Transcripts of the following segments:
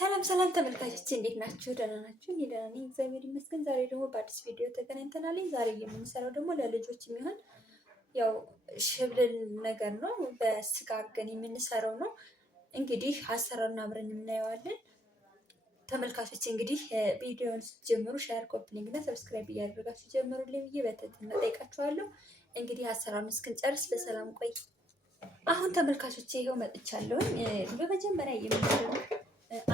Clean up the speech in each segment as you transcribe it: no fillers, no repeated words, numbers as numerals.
ሰላም ሰላም ተመልካቾች እንዴት ናችሁ? ደህና ናችሁ? እኔ ደህና ነኝ፣ እግዚአብሔር ይመስገን። ዛሬ ደግሞ በአዲስ ቪዲዮ ተገናኝተናል። ዛሬ የምንሰራው ደግሞ ለልጆች የሚሆን ያው ሽብልል ነገር ነው። በስጋ አድርገን የምንሰራው ነው። እንግዲህ አሰራሩን አብረን እናየዋለን። ተመልካቾች እንግዲህ ቪዲዮውን ስትጀምሩ ሼር፣ ኮፒ ሊንክ እና ሰብስክራይብ እያደረጋችሁ ጀምሩልኝ ብዬ በትህትና እጠይቃችኋለሁ። እንግዲህ አሰራሩን እስክንጨርስ በሰላም ቆይ። አሁን ተመልካቾች ይኸው መጥቻለሁኝ። በመጀመሪያ የምናደርገው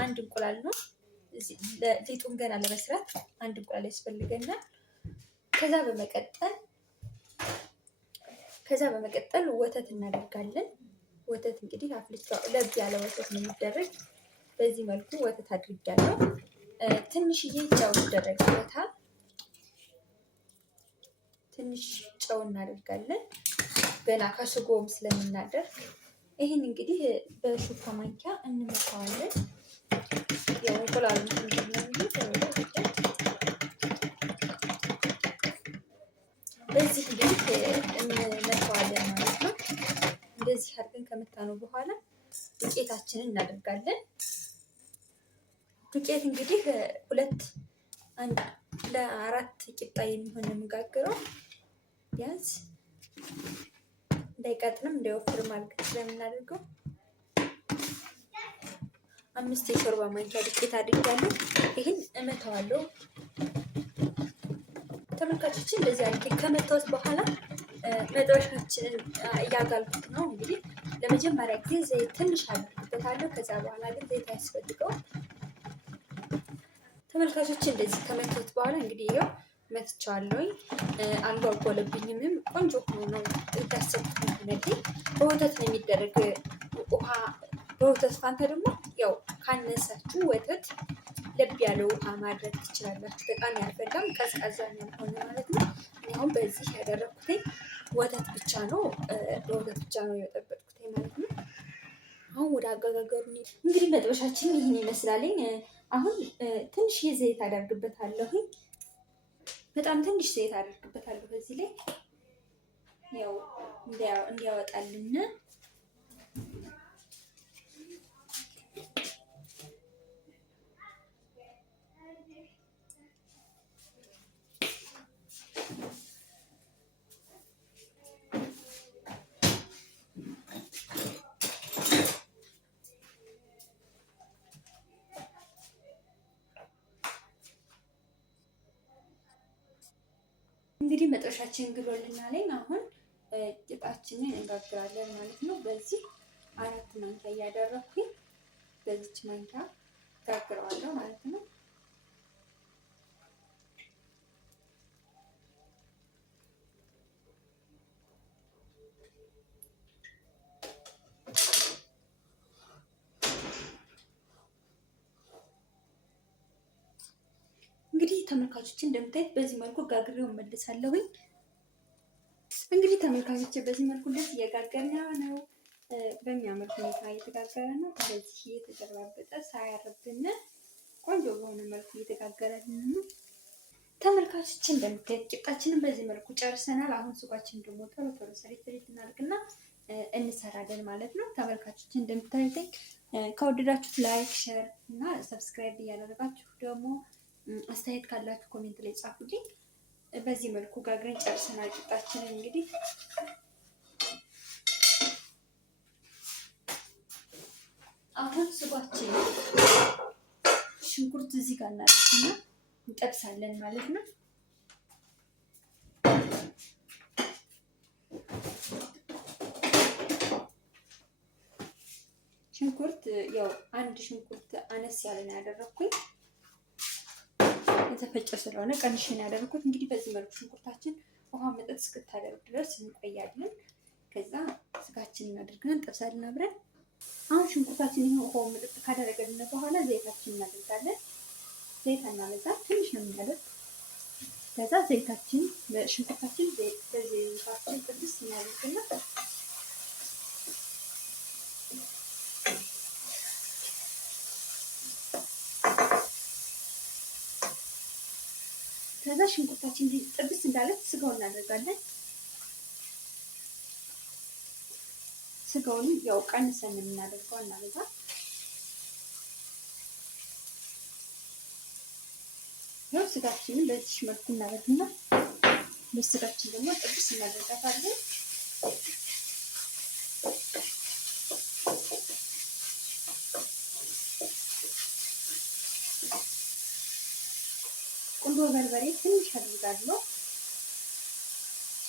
አንድ እንቁላል ነው። ሊጡን ገና ለመስራት አንድ እንቁላል ያስፈልገናል። ከዛ በመቀጠል ወተት እናደርጋለን። ወተት እንግዲህ አፍልቻ ለብ ያለ ወተት ነው የሚደረግ። በዚህ መልኩ ወተት አድርጋለሁ። ትንሽዬ ጨው ይደረግበታል። ትንሽ ጨው እናደርጋለን ገና ከስጎም ስለምናደርግ። ይህን እንግዲህ በሹካ ማንኪያ እንመታዋለን። ያው እንቁላሉ በዚህ እንግዲህ እንመታዋለን ማለት ነው። እንደዚህ አድርገን ከመታነው በኋላ ዱቄታችንን እናደርጋለን። ዱቄት እንግዲህ ለአራት ቂጣ የሚሆን የምጋግረው ቢያንስ እንዳይቀጥንም እንዳይወፍርም አድርገን ስለምናደርገው 5 የሾርባ ማንኪያ ዱቄት አድርጋለሁ። ይህን እመታዋለሁ። ተመልካቾችን እንደዚህ አድርጌ ከመታወት በኋላ መጥበሻችንን እያጋልኩት ነው። እንግዲህ ለመጀመሪያ ጊዜ ዘይት ትንሽ አድርግበታለሁ። ከዛ በኋላ ግን ዘይት አያስፈልገውም። ተመልካቾችን እንደዚህ ከመታወት በኋላ እንግዲህ ይኸው መትቻለሁኝ። አልጓጓለብኝም። ቆንጆ ሆኖ ነው የታሰብኩት። እንግዲህ በወተት ነው የሚደረግ። ውሃ በወተት ፋንታ ደግሞ ያው ካነሳችሁ ወተት ለብ ያለ ውሃ ማድረግ ትችላላችሁ። በጣም ያልፈላም ቀዝቃዛ ያልሆነ ማለት ነው። አሁን በዚህ ያደረኩት ወተት ብቻ ነው። በወተት ብቻ ነው የጠበጥኩት ማለት ነው። አሁን ወደ አገጋገሩ እንግዲህ መጥበሻችን ይህን ይመስላልኝ። አሁን ትንሽ ዘይት አደርግበታለሁኝ። በጣም ትንሽ ዘይት አደርግበታለሁ በዚህ ላይ ያው እንዲያወጣልን። እንግዲህ መጥበሻችን ግሎልናል። አሁን ቂጣችንን እንጋግራለን ማለት ነው። በዚህ 4 ማንኪያ እያደረኩኝ በዚች ማንኪያ ጋግረዋለሁ ማለት ነው። እንግዲህ ተመልካቾች እንደምታዩት በዚህ መልኩ ጋግሬው እመልሳለሁኝ። እንግዲህ ተመልካቾች በዚህ መልኩ እንደዚህ እየጋገርን ነው። በሚያምር ሁኔታ እየተጋገረ ነው። እንደዚህ እየተገላበጠ ሳያርብን ቆንጆ በሆነ መልኩ እየተጋገረልን ነው። ተመልካቾች እንደምታዩት ቂጣችንን በዚህ መልኩ ጨርሰናል። አሁን ስጓችን ደግሞ ቶሎ ሰሪት እናድርግና እንሰራለን ማለት ነው። ተመልካቾች እንደምታዩት ከወደዳችሁት ላይክ፣ ሼር እና ሰብስክራይብ እያደረጋችሁ ደግሞ አስተያየት ካላችሁ ኮሜንት ላይ ጻፉልኝ። በዚህ መልኩ ጋግረን ጨርሰናል ቂጣችንን። እንግዲህ አሁን ስጓችን ሽንኩርት እዚህ ጋር እናደርግና እንጠብሳለን ማለት ነው። ሽንኩርት ያው አንድ ሽንኩርት አነስ ያለ ነው ያደረኩኝ። የተፈጨ ስለሆነ ቀንሽን ያደረኩት። እንግዲህ በዚህ መልኩ ሽንኩርታችን ውሃ መጠጥ እስክታደርግ ድረስ እንቆያለን። ከዛ ስጋችንን እናደርግና እንጠብሳለን አብረን። አሁን ሽንኩርታችን ውሃ መጠጥ ካደረገልን በኋላ ዘይታችን እናደርጋለን። ዘይት እናበዛ፣ ትንሽ ነው የሚያደርግ። ከዛ ዘይታችን ሽንኩርታችን በዘይታችን ጥብስ እናደርግና ከዛ ሽንኩርታችን ጥብስ እንዳለት ስጋውን እናደርጋለን። ስጋውን ያው ቀንሰን የምናደርገው እናበዛ። ያው ስጋችንን በዚህ መልኩ እናደርግና ምስጋችን ደግሞ ጥብስ እናደርጋታለን። ቁንዶ በርበሬ ትንሽ አድርጋለሁ።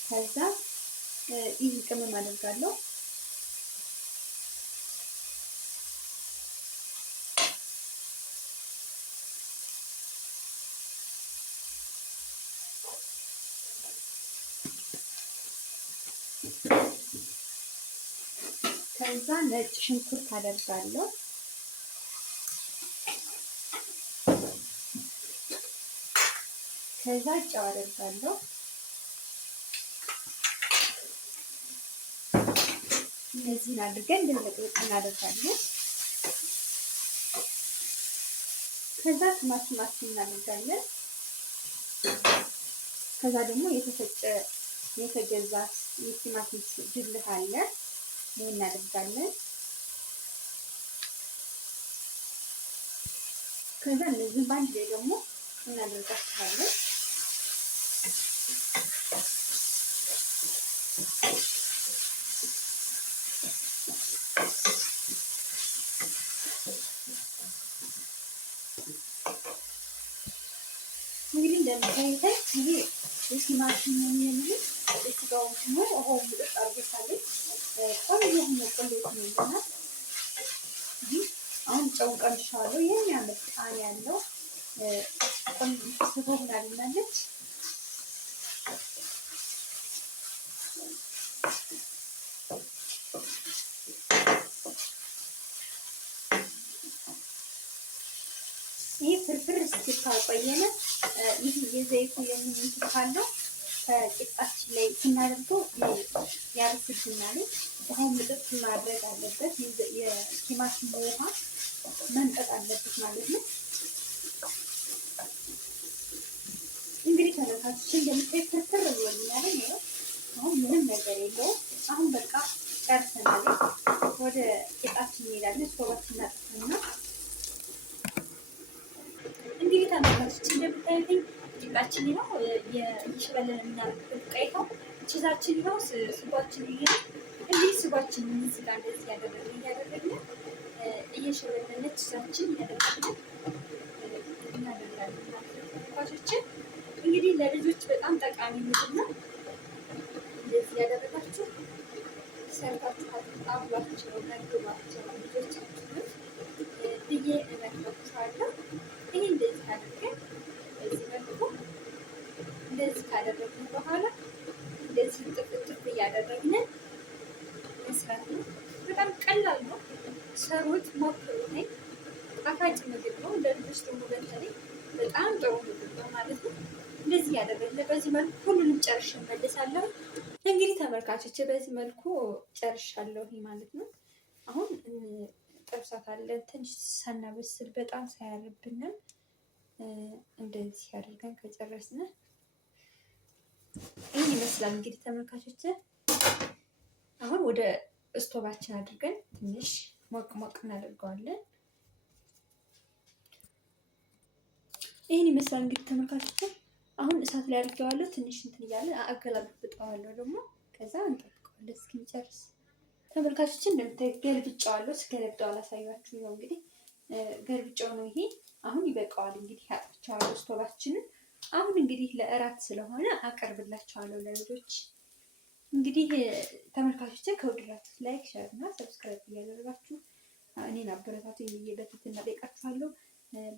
ከዛ ይህ ቅመም አደርጋለሁ። ከዛ ነጭ ሽንኩርት አደርጋለሁ። ከዛ ጨው አደርጋለሁ። እነዚህን አድርገን ድብልቅልቅ እናደርጋለን። ከዛ ቲማቲማችን እናደርጋለን። ከዛ ደግሞ የተፈጨ የተገዛ የቲማቲም ድልህ አለ። ይሄን እናደርጋለን። ከዛ እነዚህ ባንድ ላይ ደግሞ እናደርጋቸዋለን። እንግዲህ እንደምታዩት ይሄ የቲማቲም ነው የሚል የስጋው ነው። አሁን ምጥጥ አርገታለች። ቆንጆ ሆኖ ቆንጆ ነው ይሆናል። አሁን ጨው ቀምሻለሁ። የሚያምር ጣዕም ያለው ቆንጆ ስጋ ሆናልናለች። ይህ ፍርፍር እስኪ ካልቆየነ ይህ የዘይቱ የምንትካለው ከቂጣችን ላይ ስናደርገው ያርስብናል። ውሃው ምጥጥ ማድረግ አለበት። የቲማቲሙ ውሃ መንጠጥ አለበት ማለት ነው። እንግዲህ ተመልካቾች እንደምታዩት ፍርፍር ብሎልኛል ነው። አሁን ምንም ነገር የለውም። አሁን በቃ ጨርሰናል። ወደ ቂጣችን እንሄዳለን። ስቶባችን እናጥፋና እንግዲህ ተመልካቾች እንደምታዩት ቂጣችን ነው የሽበለን እናደርግበት ቀይታው ቺዛችን ነው ስጓችን ነው። እንግዲህ ስጓችን እዚህ ጋር እንደዚህ እያደረግን እየሸበለነች ቺዛችን እያደረግን እናደርጋለን ማለት ነው። እንግዲህ ለልጆች በጣም ጠቃሚ ምግብ ነው። እንደዚህ ያደረጋችሁ ሰርታችሁ አብሏቸው መግባቸው ልጆቻችሁን ብዬ እመክራችኋለሁ። ይሄ እንደዚህ አድርገን በዚህ መልኩ እንደዚህ ካደረግን በኋላ እንደዚህ ጥፍጥፍ እያደረግን መስራት ነው። በጣም ቀላል ነው። ሰሩት፣ ሞክሩት። ጣፋጭ ምግብ ነው። ለልጆች ደግሞ በተለይ በጣም ጥሩ ምግብ ነው ማለት ነው። እንደዚህ ያደረግን በዚህ መልኩ ሁሉንም ጨርሼ እመለሳለሁ። እንግዲህ ተመልካቾች በዚህ መልኩ ጨርሻለሁ ማለት ነው። አሁን ጠብሳታለን ትንሽ ሳናበስል በጣም ሳያርብንም እንደዚህ አድርገን ከጨረስን ይህን ይመስላል። እንግዲህ ተመልካቾች አሁን ወደ ስቶባችን አድርገን ትንሽ ሞቅ ሞቅ እናደርገዋለን። ይህን ይመስላል እንግዲህ ተመልካቾች አሁን እሳት ላይ አድርጌዋለሁ። ትንሽ እንትን እያለ አገላብጠዋለሁ ደግሞ ከዛ እንጠብቀዋለን እስኪጨርስ። ተመልካቾች እንደምታዩት ገልብጫዋለሁ። ስገለብጠው አላሳያችሁ ነው እንግዲህ ገልብጫው ነው ይሄ። አሁን ይበቃዋል እንግዲህ ያጥቻለሁ ስቶባችንን። አሁን እንግዲህ ለእራት ስለሆነ አቀርብላችኋለሁ ለልጆች። እንግዲህ ተመልካቾች ከወደዳችሁ ላይክ፣ ሼር እና ሰብስክራይብ እያደረጋችሁ እኔን አበረታቱ ብዬ በትህትና እጠይቃችኋለሁ።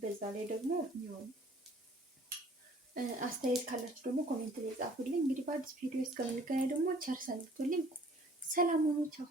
በዛ ላይ ደግሞ አስተያየት ካላችሁ ደግሞ ኮሜንት ላይ ጻፉልኝ። እንግዲህ በአዲስ ቪዲዮ እስከምንገናኝ ደግሞ ቸር ሰንብቱልኝ። ሰላም ሁኑ። ቻው።